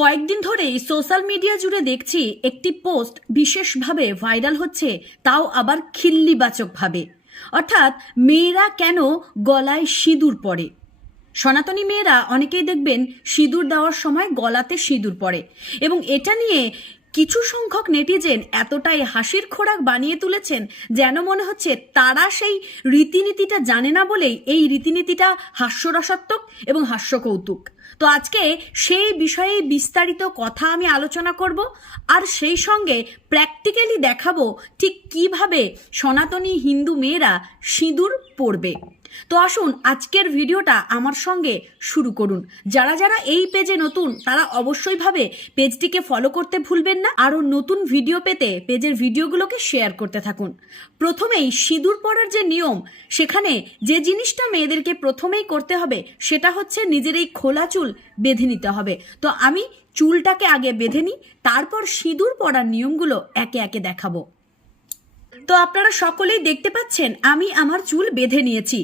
কয়েকদিন ধরেই social media জুড়ে দেখছি একটি পোস্ট বিশেষভাবে ভাইরাল হচ্ছে, তাও আবার খিল্লিবাচকভাবে। অর্থাৎ মেয়েরা কেন গলায় সিঁদুর পরে? সনাতনী মেয়েরা অনেকেই দেখবেন সিঁদুর দেওয়ার সময় গলাতে সিঁদুর পরে এবং এটা নিয়ে কিছু সংখ্যক নেটিজেন এতটাই হাসির খোরাক বানিয়ে তুলেছেন যেন মনে হচ্ছে তারা সেই রীতিনীতিটা জানে না বলেই এই রীতিনীতিটা হাস্যরসাত্মক এবং হাস্যকৌতুক। তো আজকে সেই বিষয়ে বিস্তারিত কথা আমি আলোচনা করব আর সেই সঙ্গে প্র্যাকটিক্যালি দেখাবো ঠিক কীভাবে সনাতনী হিন্দু মেয়েরা সিঁদুর পরবে। তো আসুন আজকের ভিডিওটা আমার সঙ্গে শুরু করুন। যারা যারা এই পেজে নতুন, তারা অবশ্যই ভাবে পেজটিকে ফলো করতে ভুলবেন না। আরও নতুন ভিডিও পেতে পেজের ভিডিওগুলোকে শেয়ার করতে থাকুন। প্রথমেই সিঁদুর পরার যে নিয়ম, সেখানে যে জিনিসটা মেয়েদেরকে প্রথমেই করতে হবে, সেটা হচ্ছে নিজের এই খোলা বেঁধে নিতে হবে। তো আমি চুলটাকে আগে বেঁধে নিই, তারপর সিঁদুর পরার নিয়মগুলো একে একে দেখাবো। তো আপনারা সকলেই দেখতে পাচ্ছেন, আমি আমার চুল বেঁধে নিয়েছি।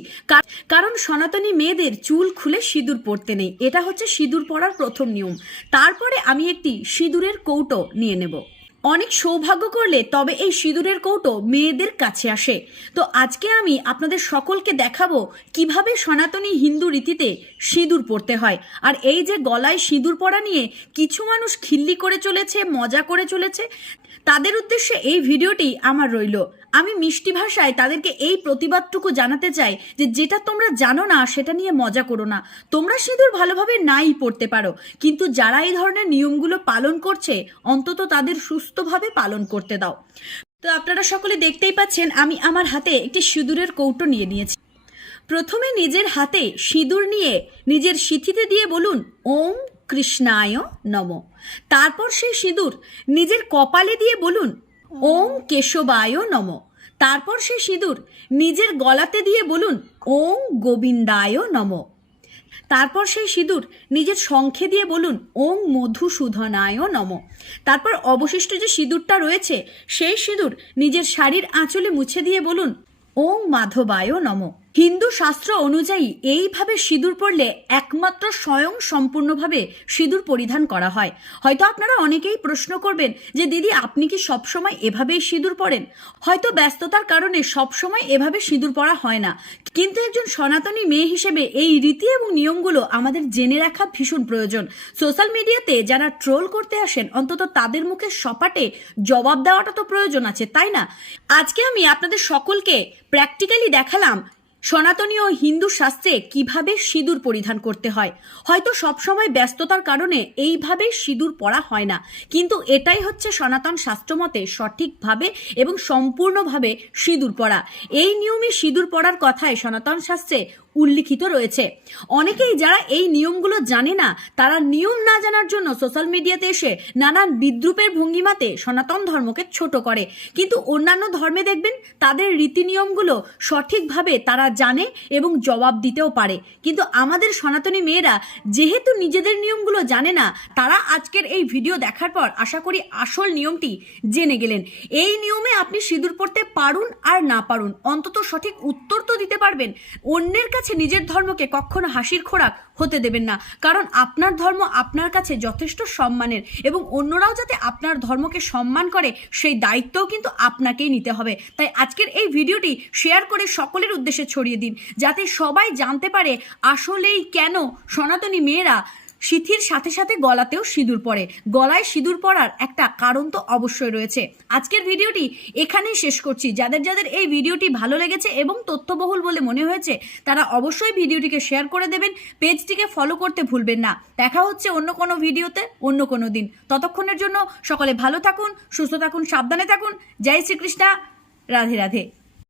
কারণ সনাতনী মেয়েদের চুল খুলে সিঁদুর পরতে নেই। এটা হচ্ছে সিঁদুর পরার প্রথম নিয়ম। তারপরে আমি একটি সিঁদুরের কৌটো নিয়ে নেব। অনেক সৌভাগ্য করলে তবে এই সিঁদুরের কৌটো মেয়েদের কাছে আসে। তো আজকে আমি আপনাদের সকলকে দেখাবো কীভাবে সনাতনী হিন্দু রীতিতে সিঁদুর পরতে হয়। আর এই যে গলায় সিঁদুর পরা নিয়ে কিছু মানুষ খিল্লি করে চলেছে, মজা করে চলেছে তাদের উদ্দেশ্যে এই ভিডিওটি আমার রইল। আমি মিষ্টি ভাষায় তাদেরকে এই প্রতিবাদটুকু জানাতে চাই যে যেটা তোমরা জানো না, সেটা নিয়ে মজা করো না। তোমরা সিঁদুর ভালোভাবে নাই পড়তে পারো, কিন্তু যারা এই ধরনের নিয়মগুলো পালন করছে, অন্তত তাদের সুস্থভাবে পালন করতে দাও। তো আপনারা সকলে দেখতেই পাচ্ছেন, আমি আমার হাতে একটি সিঁদুরের কৌটো নিয়ে নিয়েছি। প্রথমে নিজের হাতে সিঁদুর নিয়ে নিজের সিথিতে দিয়ে বলুন, ওম কৃষ্ণায় নম। তারপর সেই সিঁদুর নিজের কপালে দিয়ে বলুন, ওম কেশবায় নম। তারপর সেই সিঁদুর নিজের গলাতে দিয়ে বলুন, ওম গোবিন্দায় নম। তারপর সেই সিঁদুর নিজের শঙ্খে দিয়ে বলুন ওং মধুসূধনায় নম। তারপর অবশিষ্ট যে সিঁদুরটা রয়েছে, সেই সিঁদুর নিজের শাড়ির আঁচলে মুছে দিয়ে বলুন ওং মাধবায় নম। হিন্দু শাস্ত্র অনুযায়ী এইভাবে সিঁদুর পরলে একমাত্র স্বয়ং সম্পূর্ণভাবে সিঁদুর পরিধান করা হয়। হয়তো আপনারা অনেকেই প্রশ্ন করবেন যে, দিদি, আপনি কি সবসময় এভাবেই সিঁদুর পরেন হয়তো ব্যস্ততার কারণে সবসময় এভাবে সিঁদুর পরা হয় না। কিন্তু একজন সনাতনী মেয়ে হিসেবে এই রীতি এবং নিয়মগুলো আমাদের জেনে রাখা ভীষণ প্রয়োজন। সোশ্যাল মিডিয়াতে যারা ট্রোল করতে আসেন, অন্তত তাদের মুখে সপাটে জবাব দেওয়াটা তো প্রয়োজন আছে, তাই না? আজকে আমি আপনাদের সকলকে প্র্যাকটিক্যালি দেখালাম সনাতনী ও হিন্দু শাস্ত্রে কীভাবে সিঁদুর পরিধান করতে হয়? হয়তো সবসময় ব্যস্ততার কারণে এইভাবে সিঁদুর পরা হয় না। কিন্তু এটাই হচ্ছে সনাতন শাস্ত্রমতে সঠিকভাবে এবং সম্পূর্ণভাবে সিঁদুর পরা। এই নিয়মে সিঁদুর পরার কথায় সনাতন শাস্ত্রে উল্লিখিত রয়েছে। অনেকেই যারা এই নিয়মগুলো জানে না, তারা নিয়ম না জানার জন্য সোশ্যাল মিডিয়াতে এসে নানান বিদ্রুপের ভঙ্গিমাতে সনাতন ধর্মকে ছোট করে। কিন্তু অন্যান্য ধর্মে দেখবেন, তাদের রীতি নিয়মগুলো সঠিকভাবে তারা জানে এবং জবাব দিতেও পারে। কিন্তু আমাদের সনাতনী মেয়েরা যেহেতু নিজেদের নিয়মগুলো জানে না, তারা আজকের এই ভিডিও দেখার পর আশা করি আসল নিয়মটি জেনে গেলেন। এই নিয়মে আপনি সিঁদুর পড়তে পারুন আর না পারুন, অন্তত সঠিক উত্তর তো দিতে পারবেন। অন্যের কাছে নিজের ধর্মকে কখনো হাসির খোরাক হতে দেবেন না। কারণ আপনার ধর্ম আপনার কাছে যথেষ্ট সম্মানের এবং অন্যরাও যাতে আপনার ধর্মকে সম্মান করে, সেই দায়িত্বও কিন্তু আপনাকেই নিতে হবে। তাই আজকের এই ভিডিওটি শেয়ার করে সকলের উদ্দেশ্যে ছড়িয়ে দিন, যাতে সবাই জানতে পারে আসলেই কেন সনাতনী মেয়েরা সিথির সাথে সাথে গলাতেও সিঁদুর পরে গলায় সিঁদুর পরার একটা কারণ তো অবশ্যই রয়েছে। আজকের ভিডিওটি এখানেই শেষ করছি। যাদের যাদের এই ভিডিওটি ভালো লেগেছে এবং তথ্যবহুল বলে মনে হয়েছে, তারা অবশ্যই ভিডিওটিকে শেয়ার করে দেবেন। পেজটিকে ফলো করতে ভুলবেন না। দেখা হচ্ছে অন্য কোনো ভিডিওতে, অন্য কোনো দিন। ততক্ষণের জন্য সকলে ভালো থাকুন, সুস্থ থাকুন, সাবধানে থাকুন। জয় শ্রীকৃষ্ণা। রাধে রাধে।